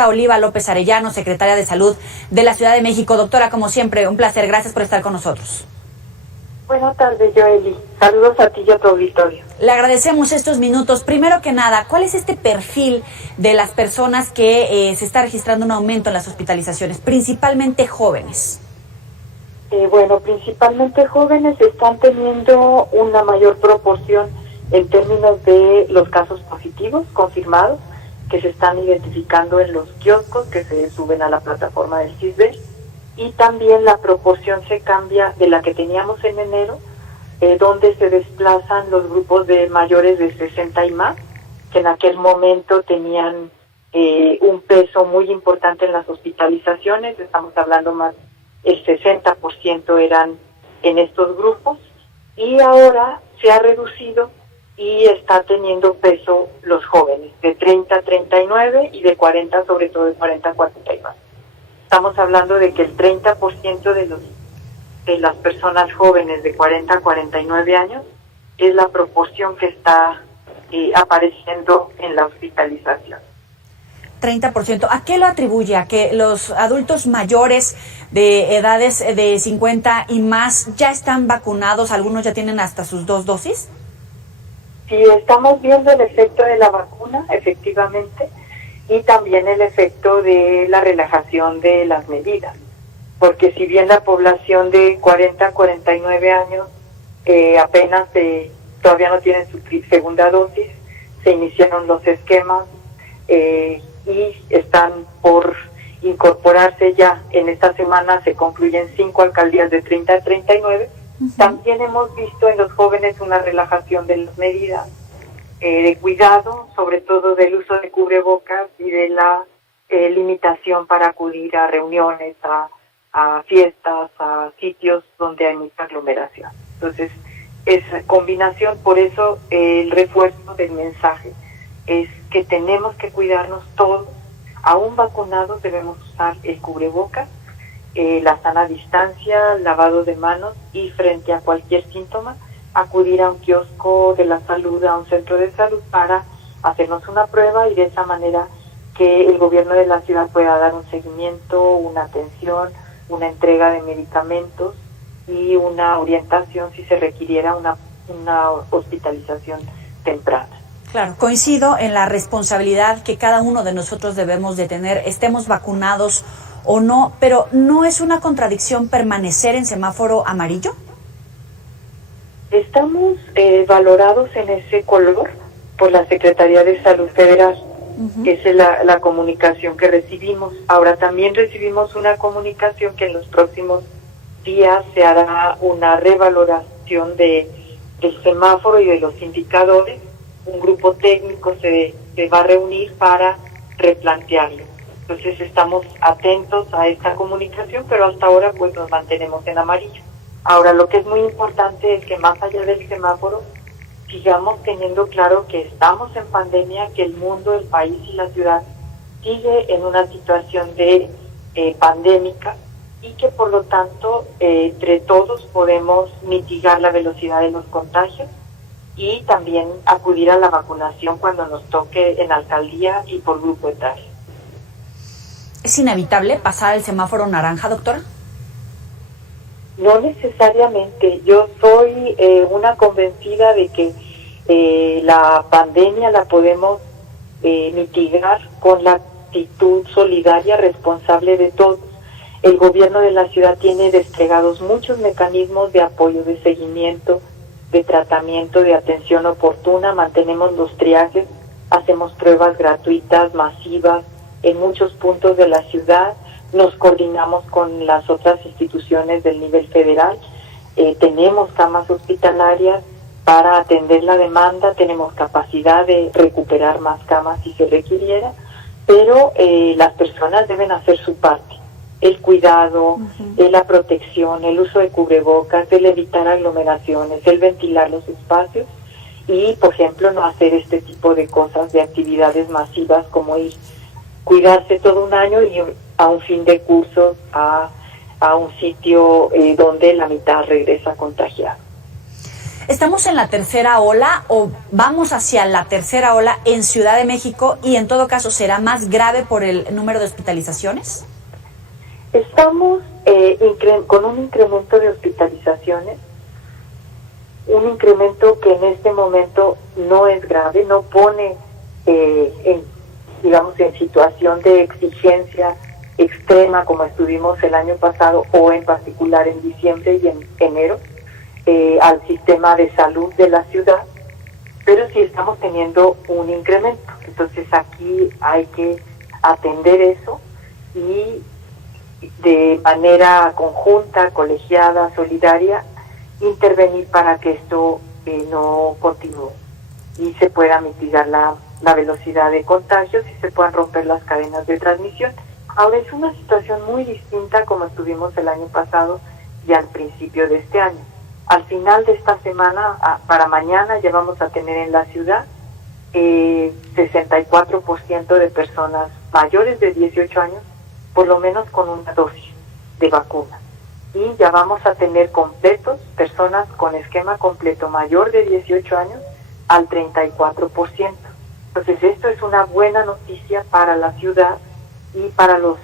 doctora Oliva López Arellano, secretaria de Salud de la Ciudad de México. Doctora, como siempre, un placer. Gracias por estar con nosotros. Buenas tardes, Joely. Saludos a ti y a tu auditorio. Le agradecemos estos minutos. Primero que nada, ¿cuál es este perfil de las personas que se está registrando un aumento en las hospitalizaciones, principalmente jóvenes? Bueno, principalmente jóvenes están teniendo una mayor proporción en términos de los casos positivos confirmados que se están identificando en los kioscos que se suben a la plataforma del CISBEN, y también la proporción se cambia de la que teníamos en enero, donde se desplazan los grupos de mayores de 60 y más, que en aquel momento tenían un peso muy importante en las hospitalizaciones. Estamos hablando más, el 60% eran en estos grupos, y ahora se ha reducido y está teniendo peso los jóvenes de 30 a 39 y de 40, sobre todo de 40 a 49. Estamos hablando de que el 30% de las personas jóvenes de 40 a 49 años es la proporción que está apareciendo en la hospitalización. 30%. ¿A qué lo atribuye? ¿A que los adultos mayores de edades de 50 y más ya están vacunados? ¿Algunos ya tienen hasta sus 2 dosis? Sí, estamos viendo el efecto de la vacuna, efectivamente, y también el efecto de la relajación de las medidas, porque si bien la población de 40 a 49 años apenas todavía no tienen su segunda dosis, se iniciaron los esquemas y están por incorporarse ya. En esta semana se concluyen 5 alcaldías de 30 a 39. También hemos visto en los jóvenes una relajación de las medidas de cuidado, sobre todo del uso de cubrebocas y de la limitación para acudir a reuniones, a fiestas, a sitios donde hay mucha aglomeración. Entonces, es combinación, por eso el refuerzo del mensaje es que tenemos que cuidarnos todos, aún vacunados debemos usar el cubrebocas, la sana distancia, lavado de manos, y frente a cualquier síntoma acudir a un kiosco de la salud, a un centro de salud para hacernos una prueba, y de esa manera que el gobierno de la ciudad pueda dar un seguimiento, una atención, una entrega de medicamentos y una orientación si se requiriera una hospitalización temprana. Claro, coincido en la responsabilidad que cada uno de nosotros debemos de tener, estemos vacunados o no, pero ¿no es una contradicción permanecer en semáforo amarillo? Estamos valorados en ese color por la Secretaría de Salud Federal, que es la comunicación que recibimos. Ahora también recibimos una comunicación que en los próximos días se hará una revaloración del semáforo y de los indicadores. Un grupo técnico se va a reunir para replantearlo. Entonces estamos atentos a esta comunicación, pero hasta ahora pues nos mantenemos en amarillo. Ahora, lo que es muy importante es que más allá del semáforo sigamos teniendo claro que estamos en pandemia, que el mundo, el país y la ciudad sigue en una situación de pandémica, y que por lo tanto entre todos podemos mitigar la velocidad de los contagios y también acudir a la vacunación cuando nos toque en alcaldía y por grupo etario. ¿Es inevitable pasar el semáforo naranja, doctora? No necesariamente. Yo soy una convencida de que la pandemia la podemos mitigar con la actitud solidaria, responsable de todos. El gobierno de la ciudad tiene desplegados muchos mecanismos de apoyo, de seguimiento, de tratamiento, de atención oportuna. Mantenemos los triajes, hacemos pruebas gratuitas, masivas, en muchos puntos de la ciudad. Nos coordinamos con las otras instituciones del nivel federal. Tenemos camas hospitalarias para atender la demanda, tenemos capacidad de recuperar más camas si se requiriera, pero las personas deben hacer su parte. El cuidado, la protección, el uso de cubrebocas, el evitar aglomeraciones, el ventilar los espacios y, por ejemplo, no hacer este tipo de cosas, de actividades masivas como cuidarse todo un año y a un fin de curso a un sitio donde la mitad regresa contagiada. ¿estamos en la tercera ola o vamos hacia la tercera ola en Ciudad de México y en todo caso será más grave por el número de hospitalizaciones? Estamos con un incremento de hospitalizaciones, un incremento que en este momento no es grave, no pone en situación de exigencia extrema como estuvimos el año pasado o en particular en diciembre y en enero al sistema de salud de la ciudad, pero sí estamos teniendo un incremento. Entonces aquí hay que atender eso y de manera conjunta, colegiada, solidaria, intervenir para que esto no continúe y se pueda mitigar la velocidad de contagios y se puedan romper las cadenas de transmisión. Ahora es una situación muy distinta como estuvimos el año pasado y al principio de este año. Al final de esta semana, para mañana, ya vamos a tener en la ciudad 64% de personas mayores de 18 años, por lo menos con una dosis de vacuna. Y ya vamos a tener completos, personas con esquema completo mayor de 18 años al 34%. Entonces esto es una buena noticia para la ciudad y para las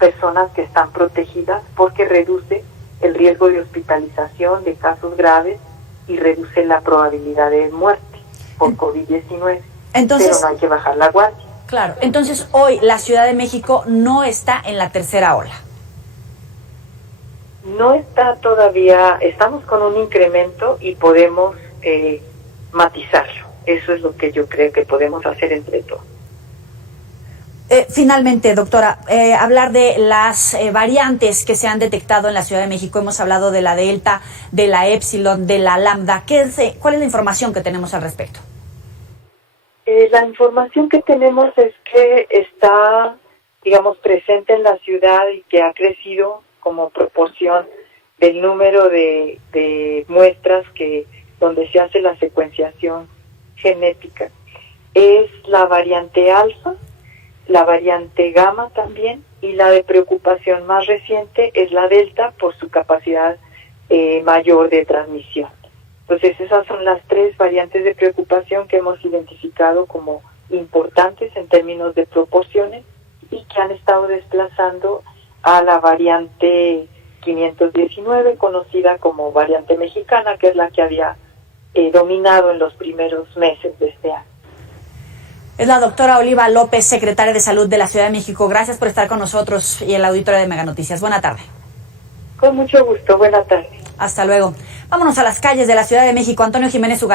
personas que están protegidas porque reduce el riesgo de hospitalización de casos graves y reduce la probabilidad de muerte por COVID-19. Entonces, pero no hay que bajar la guardia. Claro, entonces hoy la Ciudad de México no está en la tercera ola. No está todavía, estamos con un incremento y podemos matizarlo. Eso es lo que yo creo que podemos hacer entre todos. Finalmente, doctora, hablar de las variantes que se han detectado en la Ciudad de México. Hemos hablado de la Delta, de la Epsilon, de la Lambda. ¿Cuál es la información que tenemos al respecto? La información que tenemos es que está, presente en la ciudad y que ha crecido como proporción del número de muestras donde se hace la secuenciación genética. Es la variante alfa, la variante gamma también, y la de preocupación más reciente es la delta por su capacidad mayor de transmisión. Entonces esas son las tres variantes de preocupación que hemos identificado como importantes en términos de proporciones y que han estado desplazando a la variante 519, conocida como variante mexicana, que es la que había dominado en los primeros meses de este año. Es la doctora Oliva López, secretaria de Salud de la Ciudad de México. Gracias por estar con nosotros y el auditorio de Mega Noticias. Buena tarde. Con mucho gusto. Buena tarde. Hasta luego. Vámonos a las calles de la Ciudad de México. Antonio Jiménez Ugalde.